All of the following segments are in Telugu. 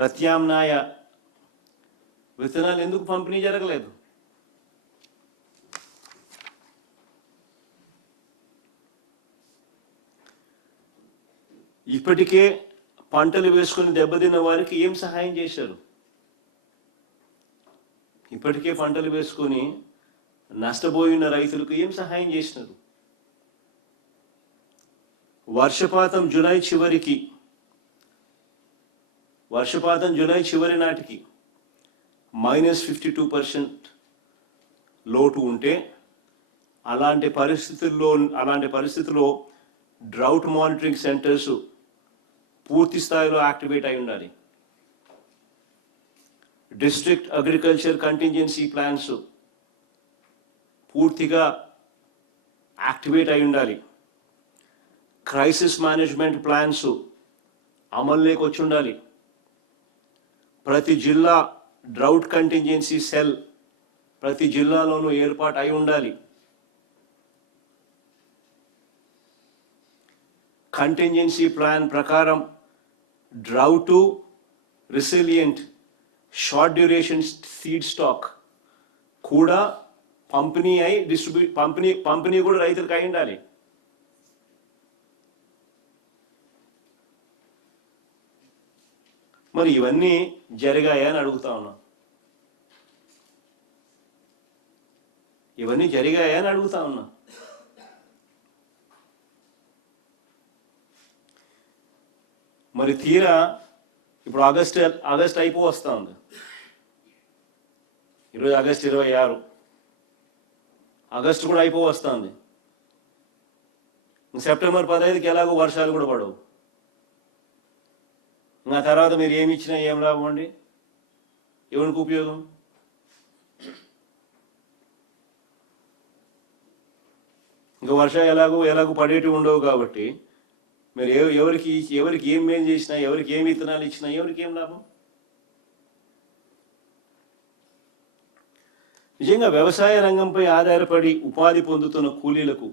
ప్రత్యామ్నాయ విత్తనాలు ఎందుకు పంపిణీ జరగలేదు? ఇప్పటికే పంటలు వేసుకుని దెబ్బతిన్న వారికి ఏం సహాయం చేశారు? ఇప్పటికే పంటలు వేసుకొని నష్టపోయిన రైతులకు ఏం సహాయం చేసినారు? వర్షపాతం జూలై చివరి నాటికి -52% లోటు ఉంటే అలాంటి పరిస్థితుల్లో డ్రౌట్ మానిటరింగ్ సెంటర్స్ పూర్తి స్థాయిలో యాక్టివేట్ అయి ఉండాలి. డిస్ట్రిక్ట్ అగ్రికల్చర్ కంటింజెన్సీ ప్లాన్స్ పూర్తిగా యాక్టివేట్ అయి ఉండాలి. క్రైసిస్ మేనేజ్మెంట్ ప్లాన్స్ అమల్లోకి వచ్చి ఉండాలి. ప్రతి జిల్లా డ్రౌట్ కంటింజెన్సీ సెల్ ప్రతి జిల్లాలోనూ ఏర్పాటు అయి ఉండాలి. కంటింజెన్సీ ప్లాన్ ప్రకారం drought resilient short duration seed stock కూడా పంపిణీ కూడా రైతులకు అయి ఉండాలి. మరి ఇవన్నీ జరిగాయా అని అడుగుతా ఉన్నా. మరి తీరా ఇప్పుడు ఆగస్ట్ వస్తా ఉంది. ఈరోజు ఆగస్టు 26, ఆగస్టు కూడా వస్తుంది. సెప్టెంబర్ 15కి ఎలాగో వర్షాలు కూడా పడవు. ఆ తర్వాత మీరు ఏమి ఇచ్చినా ఏం లాభం అండి? ఎవరికి ఉపయోగం? ఇంకా వర్షాలు ఎలాగో పడేటివి ఉండవు కాబట్టి మీరు ఎవరికి ఏం మేలు చేసినా, ఎవరికి ఏమి విత్తనాలు ఇచ్చినా ఎవరికి ఏం లాభం? నిజంగా వ్యవసాయ రంగంపై ఆధారపడి ఉపాధి పొందుతున్న కూలీలకు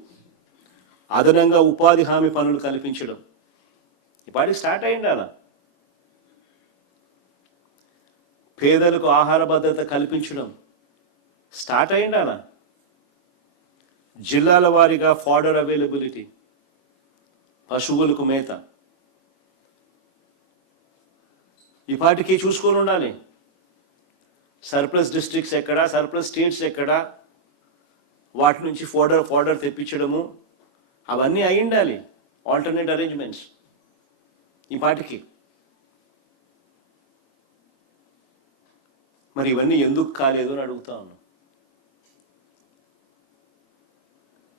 అదనంగా ఉపాధి హామీ పనులు కల్పించడం ఇప్పటికి స్టార్ట్ అయింది. అలా పేదలకు ఆహార భద్రత కల్పించడం స్టార్ట్ అయింది. అలా జిల్లాల వారీగా ఫాడర్ అవైలబిలిటీ, పశువులకు మేత ఇప్పటికీ చూసుకొని ఉండాలి. సర్ప్లస్ డిస్ట్రిక్ట్స్ ఎక్కడ, సర్ప్లస్ స్టేట్స్ ఎక్కడ, వాటి నుంచి ఫోడర్ తెప్పించడము అవన్నీ అయి ఉండాలి. ఆల్టర్నేట్ అరేంజ్మెంట్స్ ఇప్పటికి. మరి ఇవన్నీ ఎందుకు కాలేదు అని అడుగుతా ఉన్నాం.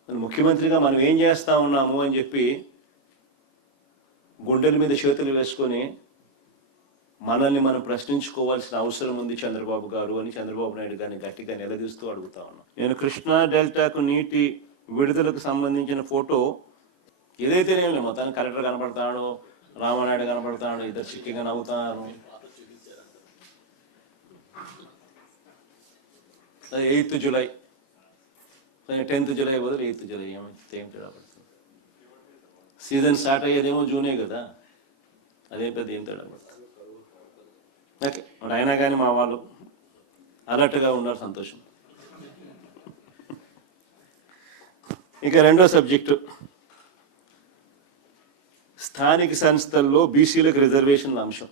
ముఖ్యమంత్రిగా మనం ఏం చేస్తా ఉన్నాము అని చెప్పి గుండెల మీద చేతులు వేసుకొని మనల్ని మనం ప్రశ్నించుకోవాల్సిన అవసరం ఉంది చంద్రబాబు గారు అని చంద్రబాబు నాయుడు గారిని గట్టిగా నిలదీస్తూ అడుగుతా ఉన్నాం. నేను కృష్ణా డెల్టాకు నీటి విడుదలకు సంబంధించిన ఫోటో ఏదైతే నేను మొత్తానికి కలెక్టర్ కనపడతాడు, రామానాయుడు కనపడతాడు, ఇద్దరు చిక్కిగా నవ్వుతాను. 8th జూలై 10th జూలై బదులు 8th జూలై ఏం తేడా పడుతుంది? సీజన్ స్టార్ట్ అయ్యేదేమో జూనే కదా, అదే పెద్ద ఏం తేడా పడుతుంది? ఓకే, మరి అయినా కానీ మా వాళ్ళు అలర్ట్గా ఉన్నారు, సంతోషం. ఇక రెండో సబ్జెక్టు, స్థానిక సంస్థల్లో బీసీలకు రిజర్వేషన్ల అంశం.